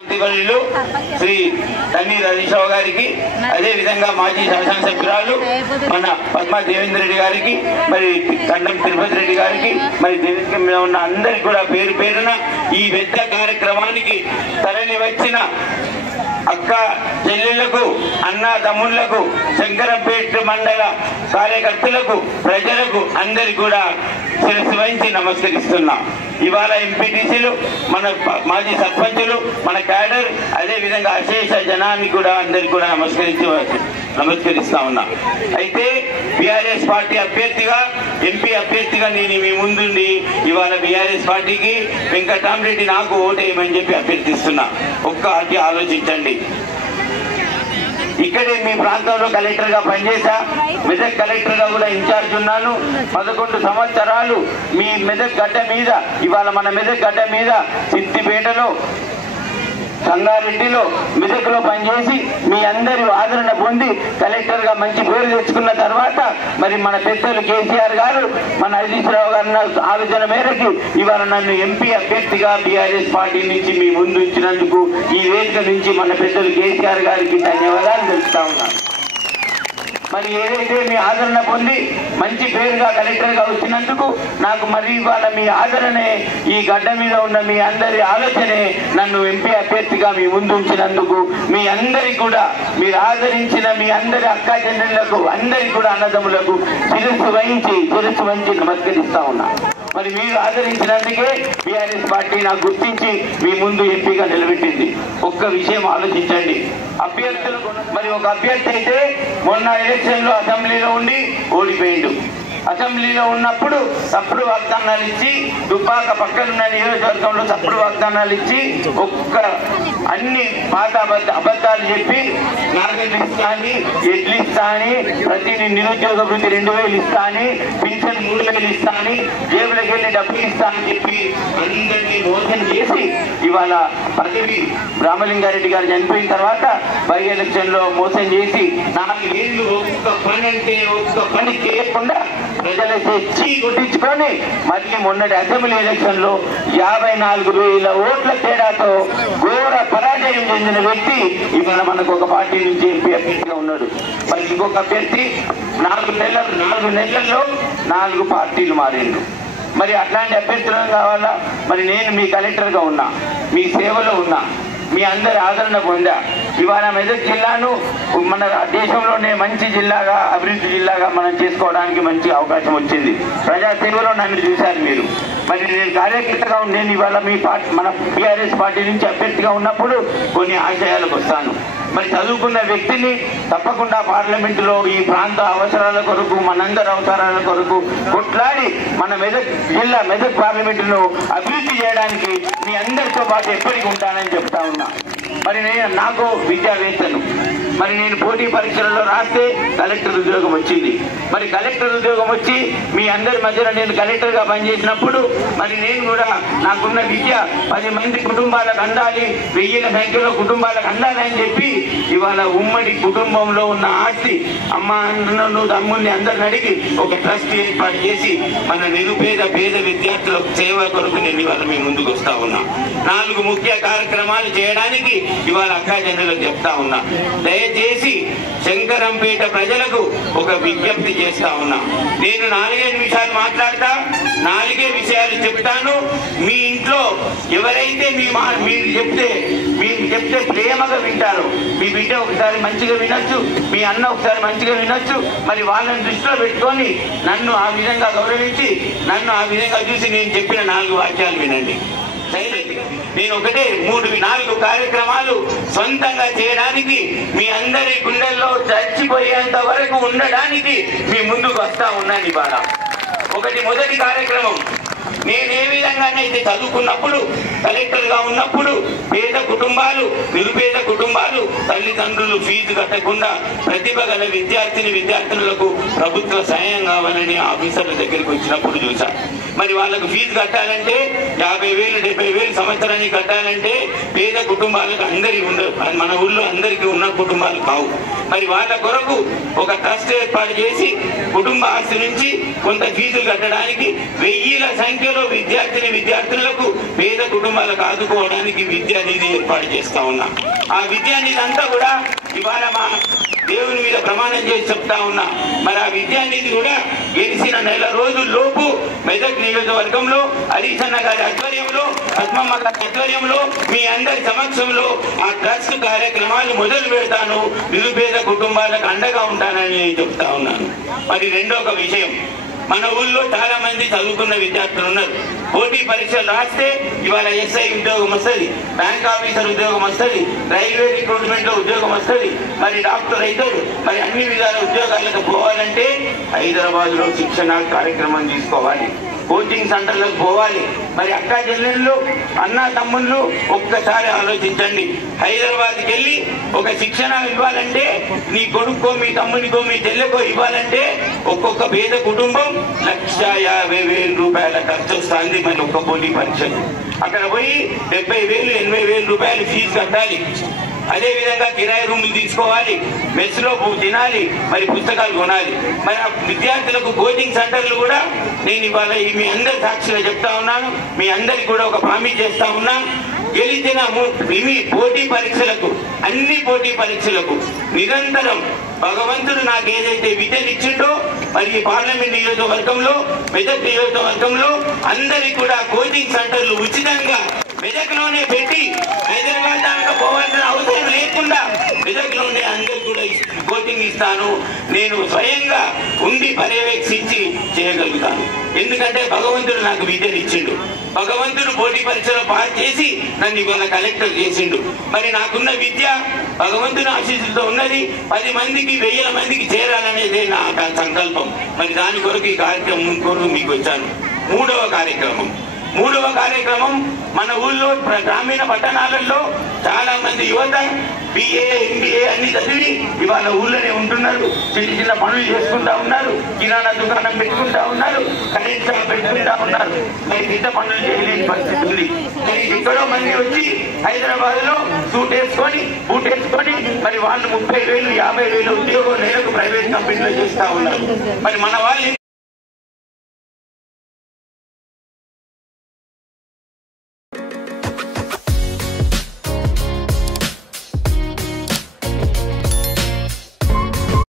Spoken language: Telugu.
మంత్రివర్యులు శ్రీ తన్నీర్ హరీష్ రావు గారికి, అదే విధంగా మాజీ శాసనసభ్యురాలు మన పద్మా దేవేంద్ర రెడ్డి గారికి, మరి కండం తిరుపతి రెడ్డి గారికి, మరి దేవేంద్ర మీద ఉన్న అందరికి కూడా పేరు పేరున ఈ పెద్ద కార్యక్రమానికి తరలి వచ్చిన అక్క చెల్లెళ్లకు, అన్న తమ్ముళ్లకు, శంకరంపేట మండల కార్యకర్తలకు, ప్రజలకు అందరికి కూడా శిరస్సు వహించి నమస్కరిస్తున్నాం. ఇవాళ ఎంపీటీసీలు, మన మాజీ సర్పంచులు, మన క్యాడర్, అదే విధంగా అశేష జనాన్ని కూడా అందరికి కూడా నమస్కరిస్తా ఉన్నా. అయితే బీఆర్ఎస్ పార్టీ అభ్యర్థిగా, ఎంపీ అభ్యర్థిగా నేను మీ ముందుండి ఇవాళ బీఆర్ఎస్ పార్టీకి వెంకటరామరెడ్డి నాకు ఓటేయమని చెప్పి అభ్యర్థిస్తున్నా. ఒక్కటి ఆలోచించండి. ఇక్కడే మీ ప్రాంతంలో కలెక్టర్ గా పనిచేశా, మెదక్ కలెక్టర్ గా కూడా ఇన్ఛార్జ్ ఉన్నాను. 11 సంవత్సరాలు మీ మెదక్ గడ్డ మీద, ఇవాళ మన మెదక్ గడ్డ మీద సిద్దిపేటలో, సంగారెడ్డిలో, మెదక్లో పనిచేసి మీ అందరి ఆదరణ పొంది కలెక్టర్ గా మంచి పేరు తెచ్చుకున్న తర్వాత మరి మన పెద్దలు కేసీఆర్ గారు, మన హరీష్ రావు గారి ఆలోచన మేరకు ఇవాళ నన్ను ఎంపీ అభ్యర్థిగా బీఆర్ఎస్ పార్టీ నుంచి మీ ముందు ఉంచినందుకు ఈ వేదిక నుంచి మన పెద్దలు కేసీఆర్ గారికి ధన్యవాదాలు తెలుపుతా ఉన్నాను. మరి ఏదైతే మీ ఆదరణ పొంది మంచి పేరుగా కలెక్టర్ గా వచ్చినందుకు నాకు మరి ఇవాళ మీ ఆదరణే, ఈ గడ్డ మీద ఉన్న మీ అందరి ఆలోచనే నన్ను ఎంపీ అభ్యర్థిగా మీ ముందు ఉంచినందుకు మీ అందరికి కూడా, మీరు ఆదరించిన మీ అందరి అక్కా చెల్లెళ్లకు, అందరికి కూడా అన్నదమ్ములకు శిరస్సు వహించి నమస్కరిస్తా ఉన్నా. మరి మీరు ఆదరించినందుకే బీఆర్ఎస్ పార్టీ నాకు గుర్తించి మీ ముందు ఎంపీగా నిలబెట్టింది. ఒక్క విషయం ఆలోచించండి. అభ్యర్థులకు మరి ఒక అభ్యర్థి అయితే మొన్న ఎలక్షన్ లో అసెంబ్లీలో ఉండి ఓడిపోయిండు. అసెంబ్లీలో ఉన్నప్పుడు తప్పుడు వాగ్దానాలు ఇచ్చి, దుబ్బాక పక్కనున్న నియోజకవర్గంలో తప్పుడు వాగ్దానాలు ఇచ్చి, అన్ని పాత అబద్ధాలు చెప్పి నాగేళ్ళు ఇస్తా అని, ఎడ్లు ఇస్తా అని, ప్రతి నిరుద్యోగ వృత్తి 2000 ఇస్తా అని, పింఛన్ 3000 ఇస్తా అని, జేబులకు వెళ్ళి డబ్బులు ఇస్తా అని చెప్పి అందరినీ మోసం చేసి ఇవాళ పదవి రామలింగారెడ్డి గారు చనిపోయిన తర్వాత బై ఎలక్షన్ లో మోసం చేసి 4 ఏళ్ళు ఒక్క పని అంటే ఒక్క పని చేయకుండా ప్రజల తెచ్చి గుర్తించుకొని మళ్ళీ మొన్నటి అసెంబ్లీ ఎలక్షన్ లో 54,000 ఓట్ల తేడాతో ఘోర పరాజయం చెందిన వ్యక్తి ఇవాళ మనకు ఒక పార్టీ నుంచి ఎంపీ అభ్యర్థిగా ఉన్నాడు. మరి ఇంకొక అభ్యర్థి 4 నెలల్లో 4 పార్టీలు మారిండు. మరి అట్లాంటి అభ్యర్థులను కావాలా? మరి నేను మీ కలెక్టర్ గా ఉన్నా, మీ సేవలో ఉన్నా, మీ అందరి ఆదరణ పొందా. ఇవాళ మెదక్ జిల్లాను మన దేశంలోనే మంచి జిల్లాగా, అభివృద్ధి జిల్లాగా మనం చేసుకోవడానికి మంచి అవకాశం వచ్చింది. ప్రజాసేవలో నన్ను చూశారు మీరు. మరి నేను కార్యకర్తగా నేను ఇవాళ మీ పార్టీ, మన బీఆర్ఎస్ పార్టీ నుంచి అభ్యర్థిగా ఉన్నప్పుడు కొన్ని ఆశయాలకు వస్తాను. మరి చదువుకున్న వ్యక్తిని తప్పకుండా పార్లమెంటులో ఈ ప్రాంత అవసరాల కొరకు, మనందరి అవసరాల కొరకు కొట్లాడి మన మెదక్ పార్లమెంటును అభివృద్ధి చేయడానికి మీ అందరితో పాటు ఎప్పటికీ ఉంటానని చెప్తా ఉన్నా. మరి నాకు విద్యావేత్తను, మరి నేను పోటీ పరీక్షలలో రాస్తే కలెక్టర్ ఉద్యోగం వచ్చింది. మరి కలెక్టర్ ఉద్యోగం వచ్చి మీ అందరి మధ్యలో నేను కలెక్టర్ గా పనిచేసినప్పుడు మరి నేను కూడా నాకున్న విద్య 10 మంది కుటుంబాలకు అందాలి, 1000ల సంఖ్యలో కుటుంబాలకు అందాలి అని చెప్పి ఇవాళ ఉమ్మడి కుటుంబంలో ఉన్న ఆస్తి అమ్మ, అన్నను, తమ్ముల్ని అందరిని అడిగి ఒక ట్రస్ట్ ఏర్పాటు చేసి మన నిరుపేద పేద విద్యార్థుల సేవ కొరకు నేను ఇవాళ మీ ముందుకు వస్తా ఉన్నా. 4 ముఖ్య కార్యక్రమాలు చేయడానికి ఇవాళ అక్కా చెల్లెలకు చెప్తా ఉన్నా. దయచేసి శంకరంపేట ప్రజలకు ఒక విజ్ఞప్తి చేస్తా ఉన్నా. నేను 4 నిమిషాలు మాట్లాడతా, 4 విషయాలు చెప్తాను. మీ ఇంట్లో ఎవరైతే మీరు చెప్తే ప్రేమగా వింటారో, మీ బిడ్డ ఒకసారి మంచిగా వినొచ్చు, మీ అన్న ఒకసారి మంచిగా వినొచ్చు. మరి వాళ్ళని దృష్టిలో పెట్టుకొని నన్ను ఆ విధంగా గౌరవించి, నన్ను ఆ విధంగా చూసి నేను చెప్పిన 4 వాక్యాలు వినండి. నేను 4 కార్యక్రమాలు సొంతంగా చేయడానికి, మీ అందరి గుండెల్లో చచ్చిపోయేంత వరకు ఉండడానికి మీ ముందుకు వస్తా ఉన్నాను ఇవాళ. మొదటి కార్యక్రమం, నేను ఏ విధంగానైతే చదువుకున్నప్పుడు, కలెక్టర్ గా ఉన్నప్పుడు పేద కుటుంబాలు, నిరుపేద కుటుంబాలు, తల్లిదండ్రులు ఫీజు కట్టకుండా ప్రతిభ గల విద్యార్థులకు ప్రభుత్వ సాయం కావాలని ఆఫీసర్ల దగ్గరికి వచ్చినప్పుడు చూసా. మరి వాళ్ళకు ఫీజు కట్టాలంటే 50,000 70,000 సంవత్సరానికి కట్టాలంటే పేద కుటుంబాలకు అందరికీ ఉండదు. మన ఊళ్ళో అందరికీ ఉన్న కుటుంబాలు కావు. మరి వాళ్ళ కొరకు ఒక ట్రస్ట్ ఏర్పాటు చేసి కుటుంబ ఆస్తి నుంచి కొంత ఫీజులు కట్టడానికి 1000ల సంఖ్యలో విద్యార్థులకు పేద కుటుంబాలకు ఆదుకోవడానికి విద్యానిధి ఏర్పాటు చేస్తా ఉన్నాం. ఆ విద్యానిధి అంతా కూడా ఇవాళ మా దేవుని మీద ప్రమాణం చేసి చెప్తా ఉన్నా. మరి ఆ విద్యానిధి కూడా గెలిచిన నెల రోజుల్లోపు మెదక్ నియోజకవర్గంలో హరీశన్న గారి ఆధ్వర్యంలో, పద్మమ్మ గారి ఆధ్వర్యంలో, మీ అందరి సమక్షంలో ఆ ట్రస్ట్ కార్యక్రమాలు మొదలు పెడతాను. నిరుపేద కుటుంబాలకు అండగా ఉంటానని చెప్తా ఉన్నాను. మరి రెండొక విషయం, మన ఊళ్ళో చాలా మంది చదువుకున్న విద్యార్థులు ఉన్నారు. పోటీ పరీక్షలు రాస్తే ఇవాళ ఎస్ఐ ఉద్యోగం వస్తుంది, బ్యాంక్ ఆఫీసర్ ఉద్యోగం వస్తుంది, రైల్వే రిక్రూట్మెంట్ లో ఉద్యోగం వస్తుంది, మరి డాక్టర్ అవుతాడు. మరి అన్ని విధాల ఉద్యోగాలకు పోవాలంటే హైదరాబాద్ లో శిక్షణ కార్యక్రమం తీసుకోవాలి, కోచింగ్ సెంటర్లకు పోవాలి. మరి అక్క చెల్లెళ్ళు, అన్న తమ్ముళ్ళు ఒక్కసారి ఆలోచించండి. హైదరాబాద్కి వెళ్ళి ఒక శిక్షణ ఇవ్వాలంటే, నీ కొడుకో మీ తమ్మునికో మీ చెల్లెకో ఇవ్వాలంటే ఒక్కొక్క పేద కుటుంబం 1,50,000 రూపాయల ఖర్చు వస్తుంది. మరి ఒక్క పోటీ పరీక్షలు అక్కడ పోయి 70,000 80,000 రూపాయలు ఫీజు కట్టాలి. అదే విధంగా కిరాయి రూములు తీసుకోవాలి, మెస్ లో తినాలి, మరి పుస్తకాలు కొనాలి. మరి ఆ విద్యార్థులకు కోచింగ్ సెంటర్లు కూడా నేను ఇవాళ మీ అందరి సాక్షిగా చెప్తా ఉన్నాను. మీ అందరికి కూడా ఒక ప్రామిస్ చేస్తా ఉన్నాను. గెలిచిన పోటీ పరీక్షలకు, అన్ని పోటీ పరీక్షలకు నిరంతరం భగవంతుడు నాకు ఏదైతే విద్యనిచ్చిండో, మరి ఈ పార్లమెంట్ నియోజకవర్గంలో, మెదక్ నియోజకవర్గంలో అందరికి కూడా కోచింగ్ సెంటర్లు ఉచితంగా మెదక్లోనే పెట్టి హైదరాబాద్ దాకా పోవాల్సిన అవసరం లేకుండా మెదక్లోనే అందరికి కూడా కోచింగ్ ఇస్తాను. నేను స్వయంగా ఉండి పర్యవేక్షించి చేయగలుగుతాను. ఎందుకంటే భగవంతుడు నాకు విద్యనిచ్చిండు. భగవంతుడు పోటీ పరీక్షలో పాస్ చేసి నన్ను ఇవాళ కలెక్టర్ చేసిండు. మరి నాకున్న విద్య భగవంతుని ఆశీస్సులతో ఉన్నది. 10 మందికి 1000 మందికి చేరాలనేదే నా సంకల్పం. మరి దాని కొరకు ఈ కార్యక్రమం కొరకు మీకు వచ్చాను. మూడవ కార్యక్రమం మన ఊళ్ళో గ్రామీణ పట్టణాలలో చాలా మంది యువత BA MBA అన్ని చదివి ఇవాళ ఊళ్ళోనే ఉంటున్నారు. చిన్న చిన్న పనులు చేసుకుంటా ఉన్నారు, కిరాణా దుకాణం పెట్టుకుంటా ఉన్నారు, కరెంట్ షాప్ పెట్టుకుంటా ఉన్నారు. మరి ఇంత పనులు చేయలేని పరిస్థితి ఉంది. మరి ఎక్కడో మంది వచ్చి హైదరాబాద్ లో బూట్ వేసుకొని మరి వాళ్ళు 30,000 50,000 ఉద్యోగం నెలకు ప్రైవేట్ కంపెనీలో చేస్తా ఉన్నారు. మరి మన వాళ్ళు